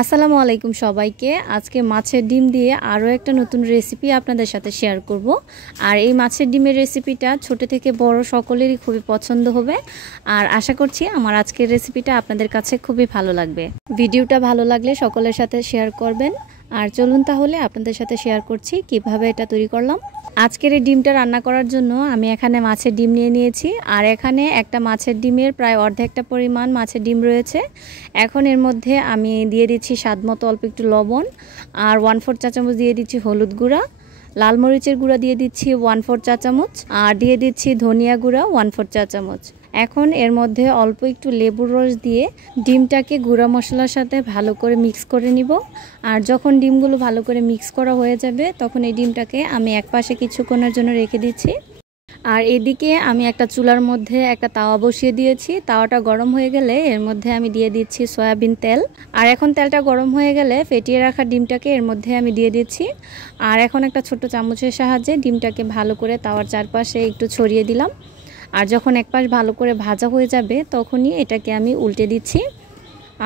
আসসালামু আলাইকুম সবাইকে। আজকে মাছের ডিম দিয়ে আরও একটা নতুন রেসিপি আপনাদের সাথে শেয়ার করব। আর এই মাছের ডিমের রেসিপিটা ছোট থেকে বড় সকলেরই খুবই পছন্দ হবে। আর আশা করছি আমার আজকের রেসিপিটা আপনাদের কাছে খুবই ভালো লাগবে। ভিডিওটা ভালো লাগলে সকলের সাথে শেয়ার করবেন। আর চলুন তাহলে আপনাদের সাথে শেয়ার করছি কিভাবে এটা তৈরি করলাম। আজকের এই ডিমটা রান্না করার জন্য আমি এখানে মাছের ডিম নিয়ে নিয়েছি। আর এখানে একটা মাছের ডিমের প্রায় অর্ধেকটা পরিমাণ মাছের ডিম রয়েছে। এখন এর মধ্যে আমি দিয়ে দিচ্ছি স্বাদমতো অল্প একটু লবণ, আর 1/4 চা চামচ দিয়ে দিচ্ছি হলুদ গুঁড়া, লাল মরিচের গুঁড়া দিয়ে দিচ্ছি 1/4 চা চামচ, আর দিয়ে দিচ্ছি ধনিয়া গুঁড়া 1/4 চা চামচ। এখন এর মধ্যে অল্প একটু লেবুর রস দিয়ে ডিমটাকে গুঁড়া মশলার সাথে ভালো করে মিক্স করে নিব। আর যখন ডিমগুলো ভালো করে মিক্স করা হয়ে যাবে তখন এই ডিমটাকে আমি একপাশে কিছুক্ষণের জন্য রেখে দিচ্ছি। আর এদিকে আমি একটা চুলার মধ্যে একটা তাওয়া বসিয়ে দিয়েছি। তাওয়াটা গরম হয়ে গেলে এর মধ্যে আমি দিয়ে দিচ্ছি সয়াবিন তেল। আর এখন তেলটা গরম হয়ে গেলে ফেটিয়ে রাখা ডিমটাকে এর মধ্যে আমি দিয়ে দিচ্ছি। আর এখন একটা ছোট্ট চামচের সাহায্যে ডিমটাকে ভালো করে তাওয়ার চারপাশে একটু ছড়িয়ে দিলাম। আর যখন এক পাশ ভালো করে ভাজা হয়ে যাবে তখনই এটাকে আমি উল্টে দিচ্ছি।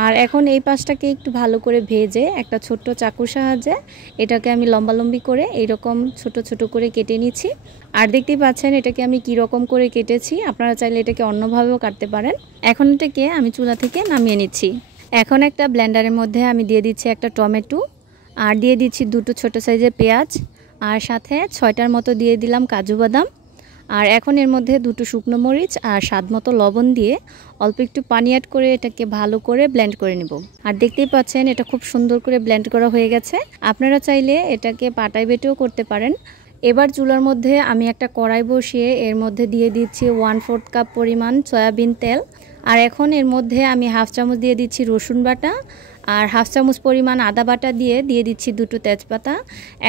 আর এখন এই পাশটাকে একটু ভালো করে ভেজে একটা ছোট্ট চাকুর সাহায্যে এটাকে আমি লম্বালম্বি করে এইরকম ছোট ছোট করে কেটে নিচ্ছি। আর দেখতেই পাচ্ছেন এটাকে আমি কি রকম করে কেটেছি, আপনারা চাইলে এটাকে অন্যভাবেও কাটতে পারেন। এখন এটাকে আমি চুলা থেকে নামিয়ে নিচ্ছি। এখন একটা ব্লেন্ডারের মধ্যে আমি দিয়ে দিচ্ছি একটা টমেটো, আর দিয়ে দিচ্ছি দুটো ছোট সাইজের পেঁয়াজ, আর সাথে 6টার মতো দিয়ে দিলাম কাজু বাদাম। আর এখন এর মধ্যে দুটো শুকনো মরিচ আর স্বাদমতো লবণ দিয়ে অল্প একটু পানি অ্যাড করে এটাকে ভালো করে ব্লেন্ড করে নেব। আর দেখতেই পাচ্ছেন এটা খুব সুন্দর করে ব্লেন্ড করা হয়ে গেছে। আপনারা চাইলে এটাকে পাটায় বেটেও করতে পারেন। এবার চুলার মধ্যে আমি একটা কড়াই বসিয়ে এর মধ্যে দিয়ে দিচ্ছি 1/4 কাপ পরিমাণ সয়াবিন তেল। আর এখন এর মধ্যে আমি হাফ চামচ দিয়ে দিচ্ছি রসুন বাটা, আর হাফ চামচ পরিমাণ আদা বাটা দিয়ে দিচ্ছি দুটো তেজপাতা।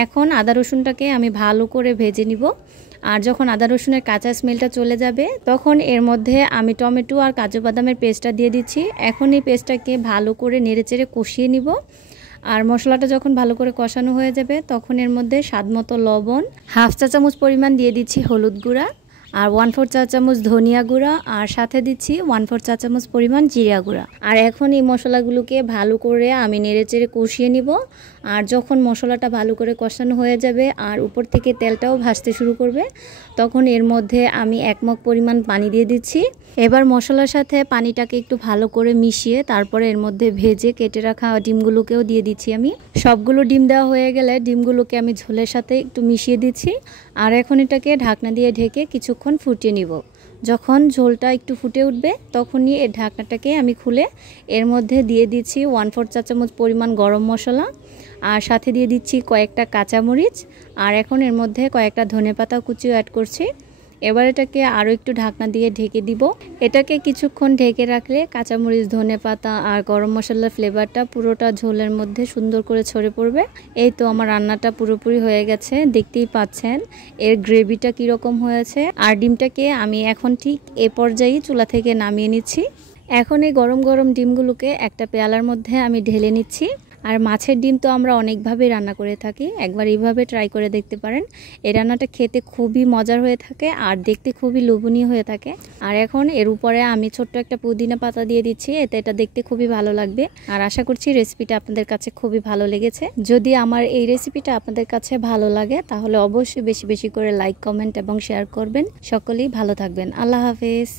এখন আদা রসুনটাকে আমি ভালো করে ভেজে নিব। আর যখন আদা রসুনের কাঁচা স্মেলটা চলে যাবে তখন এর মধ্যে আমি টমেটো আর কাজু বাদামের পেস্টটা দিয়ে দিচ্ছি। এখন এই পেস্টটাকে ভালো করে নেড়েচেড়ে কষিয়ে নিব। আর মশলাটা যখন ভালো করে কষানো হয়ে যাবে তখন এর মধ্যে স্বাদমতো লবণ, হাফ চা চামচ পরিমাণ দিয়ে দিচ্ছি হলুদ গুঁড়া, আর 1/4 চা চামচ ধনিয়া গুঁড়া, আর সাথে দিচ্ছি 1/4 চা চামচ পরিমাণ জিরা গুঁড়া। আর এখন এই মশলাগুলোকে ভালো করে আমি নেড়েচেড়ে কষিয়ে নিব। আর যখন মশলাটা ভালো করে কষানো হয়ে যাবে আর উপর থেকে তেলটাও ভাসতে শুরু করবে তখন এর মধ্যে আমি 1 মগ পরিমাণ পানি দিয়ে দিচ্ছি। এবার মশলার সাথে পানিটাকে একটু ভালো করে মিশিয়ে তারপরে এর মধ্যে ভেজে কেটে রাখা ডিমগুলোকেও দিয়ে দিচ্ছি আমি। সবগুলো ডিম দেওয়া হয়ে গেলে ডিমগুলোকে আমি ঝোলের সাথে একটু মিশিয়ে দিচ্ছি। আর এখন এটাকে ঢাকনা দিয়ে ঢেকে কিছুক্ষণ ফুটিয়ে নিব। যখন ঝোলটা একটু ফুটে উঠবে তখনই এর ঢাকনাটাকে আমি খুলে এর মধ্যে দিয়ে দিচ্ছি 1/4 চা চামচ পরিমাণ গরম মশলা, আর সাথে দিয়ে দিচ্ছি কয়েকটা কাঁচামরিচ, আর এখন এর মধ্যে কয়েকটা ধনেপাতা কুচিও অ্যাড করছি। এবার এটাকে আরও একটু ঢাকনা দিয়ে ঢেকে দিব। এটাকে কিছুক্ষণ ঢেকে রাখলে কাঁচামরিচ, ধনেপাতা আর গরম মশলার ফ্লেভারটা পুরোটা ঝোলের মধ্যে সুন্দর করে ছড়ে পড়বে। এই তো আমার রান্নাটা পুরোপুরি হয়ে গেছে, দেখতেই পাচ্ছেন এর গ্রেভিটা কীরকম হয়েছে। আর ডিমটাকে আমি এখন ঠিক এ পর্যায়ে চুলা থেকে নামিয়ে নিচ্ছি। এখন এই গরম গরম ডিমগুলোকে একটা পেয়ালার মধ্যে আমি ঢেলে নিচ্ছি। আর মাছের ডিম তো আমরা অনেকভাবে রান্না করে থাকি, একবার এইভাবে ট্রাই করে দেখতে পারেন। এই রান্নাটা খেতে খুবই মজার হয়ে থাকে আর দেখতে খুবই লোভনীয় হয়ে থাকে। আর এখন এর উপরে আমি ছোট্ট একটা পুদিনা পাতা দিয়ে দিচ্ছি, এতে এটা দেখতে খুবই ভালো লাগবে। আর আশা করছি রেসিপিটা আপনাদের কাছে খুবই ভালো লেগেছে। যদি আমার এই রেসিপিটা আপনাদের কাছে ভালো লাগে তাহলে অবশ্যই বেশি বেশি করে লাইক, কমেন্ট এবং শেয়ার করবেন। সকলেই ভালো থাকবেন। আল্লাহ হাফেজ।